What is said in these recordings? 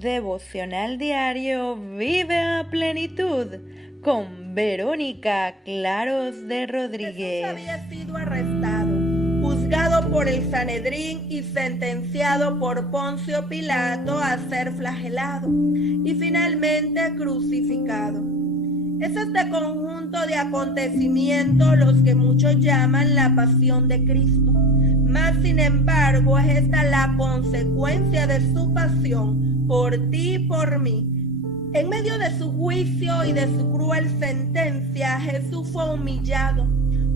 Devocional diario Vive a plenitud con Verónica Claros de Rodríguez. Jesús había sido arrestado, juzgado por el Sanedrín y sentenciado por Poncio Pilato a ser flagelado y finalmente crucificado. Es este conjunto de acontecimientos los que muchos llaman la pasión de Cristo. Mas, sin embargo, es esta la consecuencia de su pasión por ti y por mí. En medio de su juicio y de su cruel sentencia, Jesús fue humillado,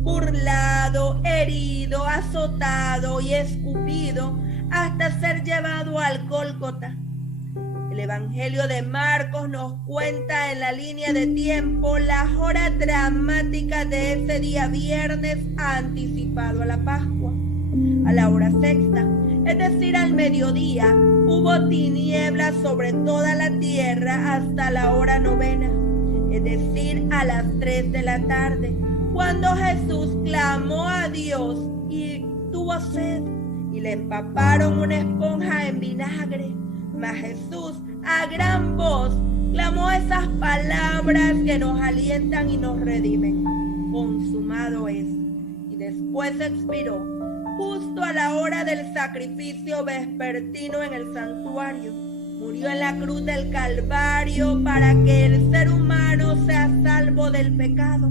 burlado, herido, azotado y escupido hasta ser llevado al Gólgota. El Evangelio de Marcos nos cuenta en la línea de tiempo la hora dramática de ese día viernes anticipado a la Pascua. A la hora sexta, es decir, al mediodía, hubo tinieblas sobre toda la tierra hasta la hora novena, es decir, a las 3 de la tarde, cuando Jesús clamó a Dios y tuvo sed, y le empaparon una esponja en vinagre. Mas Jesús, a gran voz, clamó esas palabras que nos alientan y nos redimen: consumado es. Y después expiró, justo a la hora del sacrificio vespertino en el santuario. Murió en la cruz del Calvario para que el ser humano sea salvo del pecado.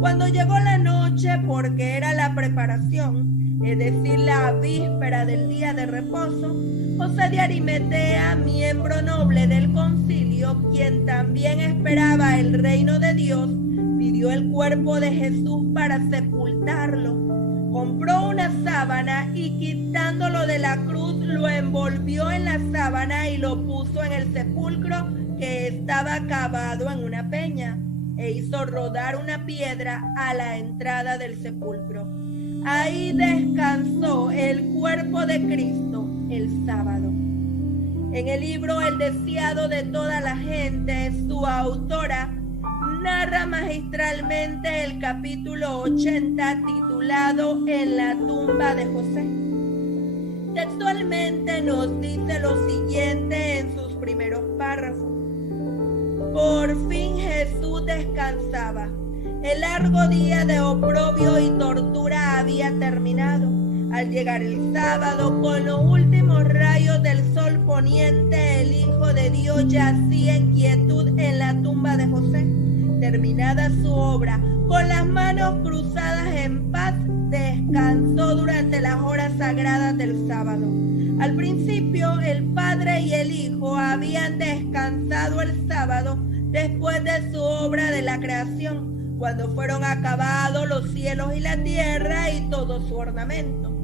Cuando llegó la noche, porque era la preparación, es decir, la víspera del día de reposo, José de Arimatea, miembro noble del concilio, quien también esperaba el reino de Dios, pidió el cuerpo de Jesús para sepultarlo. Compró una sábana y, quitándolo de la cruz, lo envolvió en la sábana y lo puso en el sepulcro que estaba cavado en una peña, e hizo rodar una piedra a la entrada del sepulcro. Ahí descansó el cuerpo de Cristo el sábado. En el libro El deseado de toda la gente, su autora narra magistralmente el capítulo 80 titulado En la tumba de José. Textualmente nos dice lo siguiente en sus primeros párrafos: por fin Jesús descansaba. El largo día de oprobio y tortura había terminado. Al llegar el sábado, con los últimos rayos del sol poniente, el Hijo de Dios yacía en quietud en la tumba de José. Terminada su obra, con las manos cruzadas en paz, descansó durante las horas sagradas del sábado. Al principio, el Padre y el Hijo habían descansado el sábado después de su obra de la creación, cuando fueron acabados los cielos y la tierra y todo su ornamento.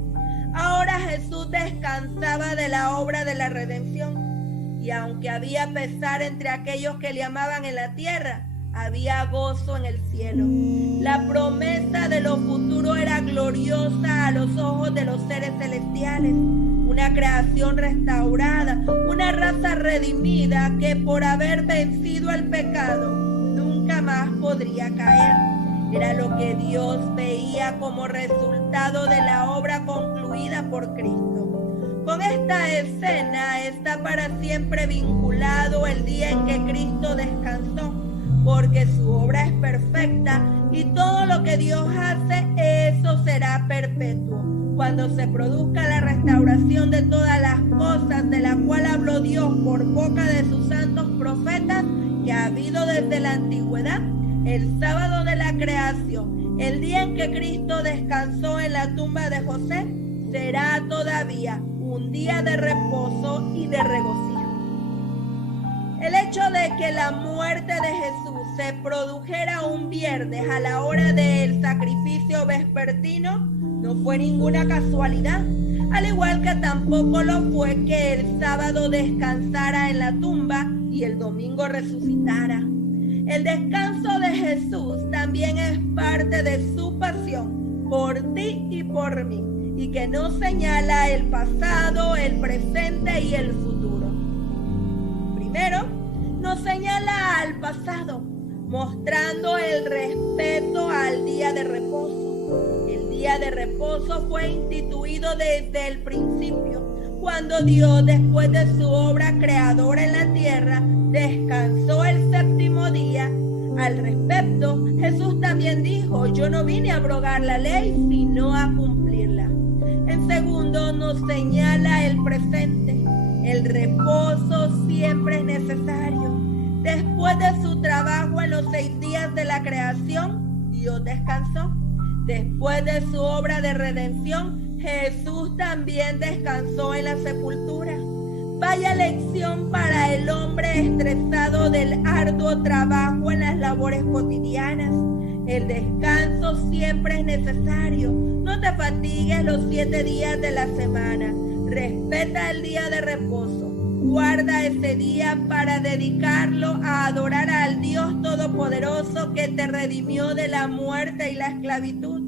Ahora Jesús descansaba de la obra de la redención, y aunque había pesar entre aquellos que le amaban en la tierra, había gozo en el cielo. La promesa de lo futuro era gloriosa a los ojos de los seres celestiales. Una creación restaurada, una raza redimida que por haber vencido el pecado nunca más podría caer. Era lo que Dios veía como resultado de la obra concluida por Cristo. Con esta escena está para siempre vinculado el día en que Cristo descansó, porque su obra es perfecta y todo lo que Dios hace, eso será perpetuo. Cuando se produzca la restauración de todas las cosas de la cual habló Dios por boca de sus santos profetas, que ha habido desde la antigüedad, el sábado de la creación, el día en que Cristo descansó en la tumba de José, será todavía un día de reposo y de regocijo. El hecho de que la muerte de Jesús se produjera un viernes a la hora del sacrificio vespertino no fue ninguna casualidad, al igual que tampoco lo fue que el sábado descansara en la tumba y el domingo resucitara. El descanso de Jesús también es parte de su pasión por ti y por mí, y que nos señala el pasado, el presente y el futuro. Primero, nos señala al pasado, mostrando el respeto al día de reposo. El día de reposo fue instituido desde el principio, cuando Dios, después de su obra creadora en la tierra, descansó el séptimo día. Al respecto, Jesús también dijo: yo no vine a abrogar la ley, sino a cumplirla. En segundo, nos señala el presente. El reposo siempre es necesario. Después de su trabajo en los 6 días de la creación, Dios descansó. Después de su obra de redención, Jesús también descansó en la sepultura. Vaya lección para el hombre estresado del arduo trabajo en las labores cotidianas. El descanso siempre es necesario. No te fatigues los 7 días de la semana. Respeta el día de reposo. Guarda ese día para dedicarlo a adorar al Dios Todopoderoso que te redimió de la muerte y la esclavitud.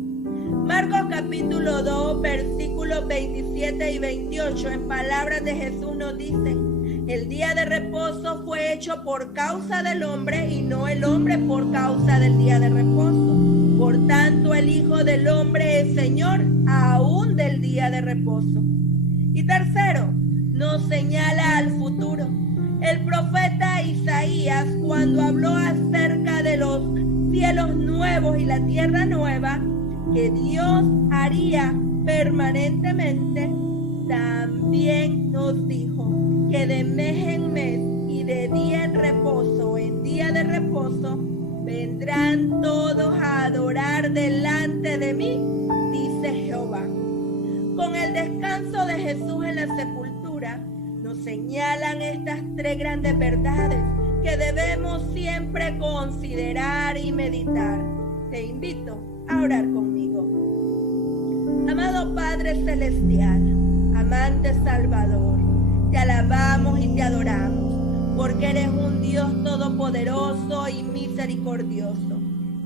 Marcos capítulo 2, versículos 27 y 28, en palabras de Jesús nos dicen: el día de reposo fue hecho por causa del hombre y no el hombre por causa del día de reposo. Por tanto, el Hijo del Hombre es Señor aún del día de reposo. Y tercero, nos señala al futuro. El profeta Isaías, cuando habló acerca de los cielos nuevos y la tierra nueva, que Dios haría permanentemente, también nos dijo que de mes en mes y de día en reposo en día de reposo vendrán todos a adorar delante de mí, dice Jehová. Con el descanso de Jesús en la sepultura, nos señalan estas 3 grandes verdades que debemos siempre considerar y meditar. Te invito a orar conmigo. Amado Padre Celestial, amante Salvador, te alabamos y te adoramos, porque eres un Dios todopoderoso y misericordioso.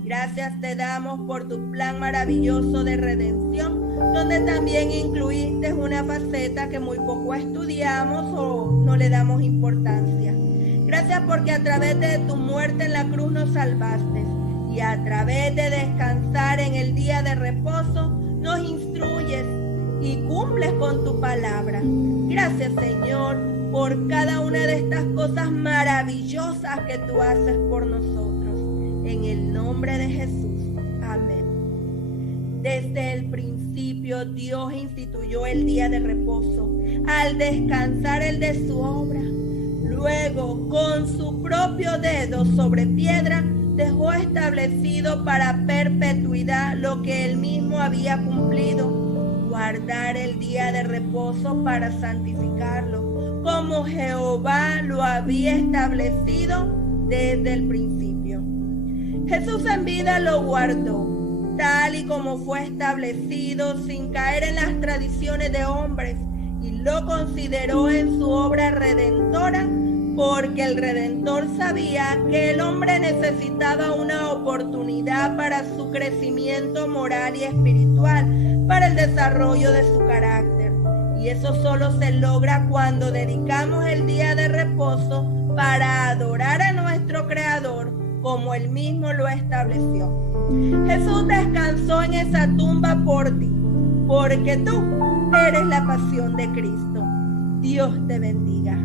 Gracias te damos por tu plan maravilloso de redención, donde también incluiste una faceta que muy poco estudiamos o no le damos importancia. Gracias porque a través de tu muerte en la cruz nos salvaste, y a través de descansar en el día de reposo nos instruyes y cumples con tu palabra. Gracias, Señor, por cada una de estas cosas maravillosas que tú haces por nosotros. En el nombre de Jesús. Amén. Desde el principio Dios instituyó el día de reposo al descansar el de su obra. Luego, con su propio dedo sobre piedra, dejó establecido para perpetuidad lo que él mismo había cumplido: guardar el día de reposo para santificarlo, como Jehová lo había establecido desde el principio. Jesús en vida lo guardó, tal y como fue establecido, sin caer en las tradiciones de hombres, y lo consideró en su obra redentora, porque el Redentor sabía que el hombre necesitaba una oportunidad para su crecimiento moral y espiritual, para el desarrollo de su carácter. Y eso solo se logra cuando dedicamos el día de reposo para adorar a nuestro Creador, como Él mismo lo estableció. Jesús descansó en esa tumba por ti, porque tú eres la pasión de Cristo. Dios te bendiga.